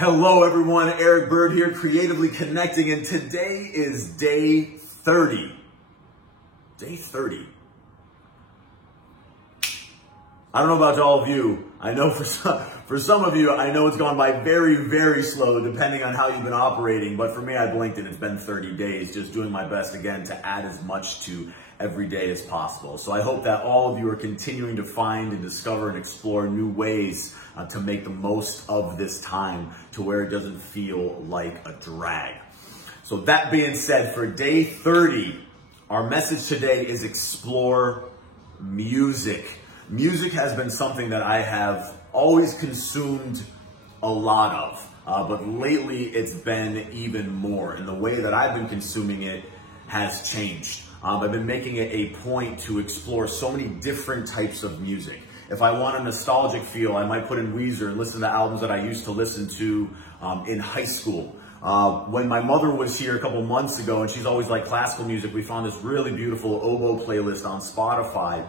Hello everyone, Eric Bird here, Creatively Connecting, and today is day 30. Day 30. I don't know about all of you. I know for some of you, I know it's gone by very, very slow depending on how you've been operating, but for me, I blinked and it's been 30 days, just doing my best again to add as much to every day as possible. So I hope that all of you are continuing to find and discover and explore new ways to make the most of this time to where it doesn't feel like a drag. So that being said, for day 30, our message today is explore music. Music has been something that I have always consumed a lot of, but lately it's been even more. And the way that I've been consuming it has changed. I've been making it a point to explore so many different types of music. If I want a nostalgic feel, I might put in Weezer and listen to albums that I used to listen to in high school. When my mother was here a couple months ago, and she's always liked classical music, we found this really beautiful oboe playlist on Spotify.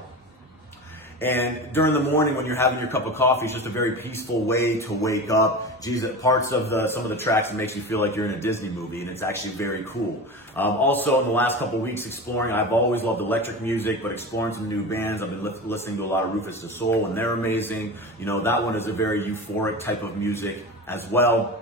And during the morning when you're having your cup of coffee, it's just a very peaceful way to wake up. Parts of some of the tracks, it makes you feel like you're in a Disney movie, and it's actually very cool. Also, in the last couple of weeks exploring, I've always loved electric music, but exploring some new bands. I've been listening to a lot of Rufus Du Sol, and they're amazing. You know, that one is a very euphoric type of music as well.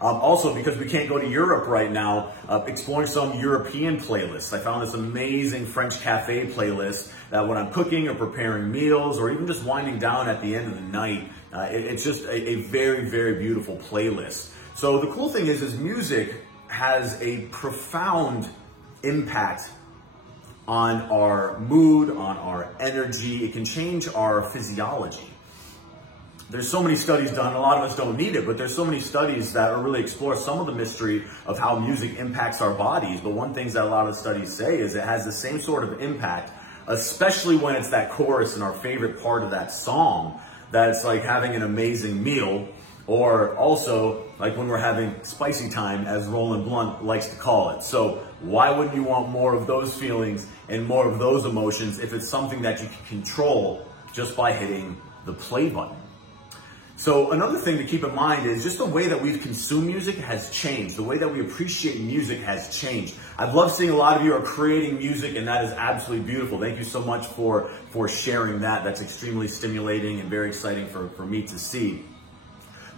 Also, because we can't go to Europe right now, exploring some European playlists. I found this amazing French cafe playlist that when I'm cooking or preparing meals or even just winding down at the end of the night, it's just a very, very beautiful playlist. So the cool thing is music has a profound impact on our mood, on our energy. It can change our physiology. There's so many studies done, a lot of us don't need it, but there's so many studies that really explore some of the mystery of how music impacts our bodies. But one thing that a lot of studies say is it has the same sort of impact, especially when it's that chorus and our favorite part of that song, that it's like having an amazing meal, or also like when we're having spicy time, as Roland Blunt likes to call it. So why wouldn't you want more of those feelings and more of those emotions if it's something that you can control just by hitting the play button? So another thing to keep in mind is just the way that we've consumed music has changed. The way that we appreciate music has changed. I've loved seeing a lot of you are creating music, and that is absolutely beautiful. Thank you so much for sharing that. That's extremely stimulating and very exciting for me to see.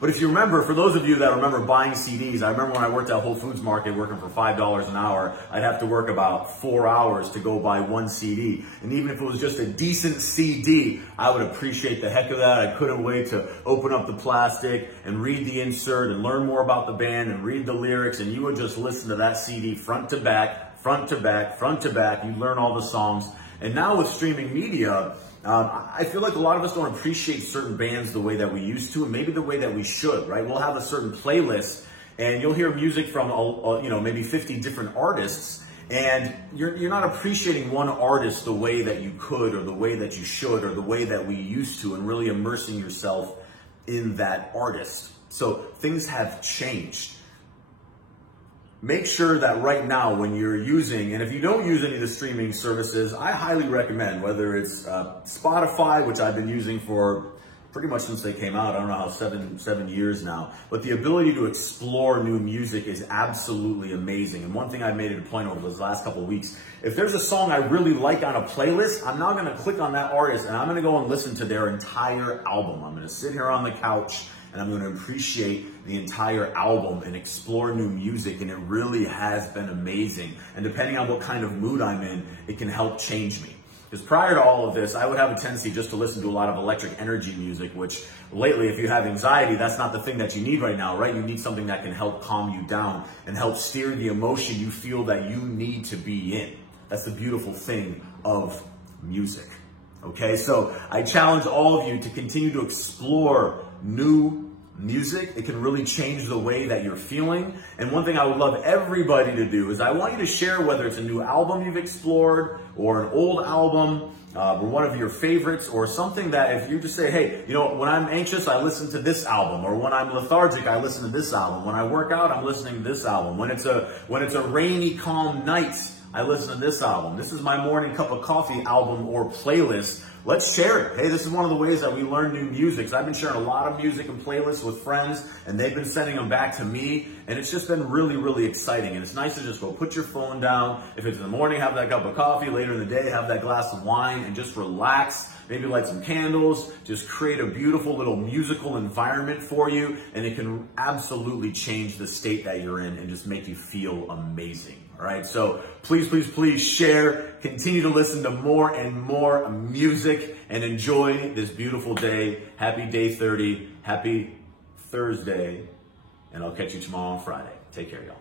But if you remember, for those of you that remember buying CDs, I remember when I worked at Whole Foods Market working for $5 an hour, I'd have to work about 4 hours to go buy one CD. And even if it was just a decent CD, I would appreciate the heck of that. I couldn't wait to open up the plastic and read the insert and learn more about the band and read the lyrics. And you would just listen to that CD front to back, front to back, front to back. You learn all the songs. And now with streaming media, I feel like a lot of us don't appreciate certain bands the way that we used to, and maybe the way that we should, right? We'll have a certain playlist, and you'll hear music from, maybe 50 different artists, and you're not appreciating one artist the way that you could, or the way that you should, or the way that we used to, and really immersing yourself in that artist. So things have changed. Make sure that right now when you're using, and if you don't use any of the streaming services, I highly recommend, whether it's Spotify, which I've been using for pretty much since they came out, I don't know how, seven years now, but the ability to explore new music is absolutely amazing. And one thing I've made it a point over those last couple of weeks, if there's a song I really like on a playlist, I'm now gonna click on that artist and I'm gonna go and listen to their entire album. I'm gonna sit here on the couch and I'm going to appreciate the entire album and explore new music, and it really has been amazing. And depending on what kind of mood I'm in, it can help change me. Because prior to all of this, I would have a tendency just to listen to a lot of electric energy music, which lately, if you have anxiety, that's not the thing that you need right now, right? You need something that can help calm you down and help steer the emotion you feel that you need to be in. That's the beautiful thing of music. Okay, so I challenge all of you to continue to explore new music. It can really change the way that you're feeling. And one thing I would love everybody to do is I want you to share whether it's a new album you've explored or an old album or one of your favorites, or something that if you just say, hey, you know, when I'm anxious, I listen to this album, or when I'm lethargic, I listen to this album. When I work out, I'm listening to this album. When it's a rainy, calm night, I listened to this album. This is my morning cup of coffee album or playlist. Let's share it. Hey, this is one of the ways that we learn new music. So I've been sharing a lot of music and playlists with friends, and they've been sending them back to me, and it's just been really, really exciting. And it's nice to just go put your phone down. If it's in the morning, have that cup of coffee. Later in the day, have that glass of wine and just relax. Maybe light some candles. Just create a beautiful little musical environment for you, and it can absolutely change the state that you're in and just make you feel amazing. All right, so please, please, please share, continue to listen to more and more music, and enjoy this beautiful day. Happy day 30, happy Thursday, and I'll catch you tomorrow on Friday. Take care, y'all.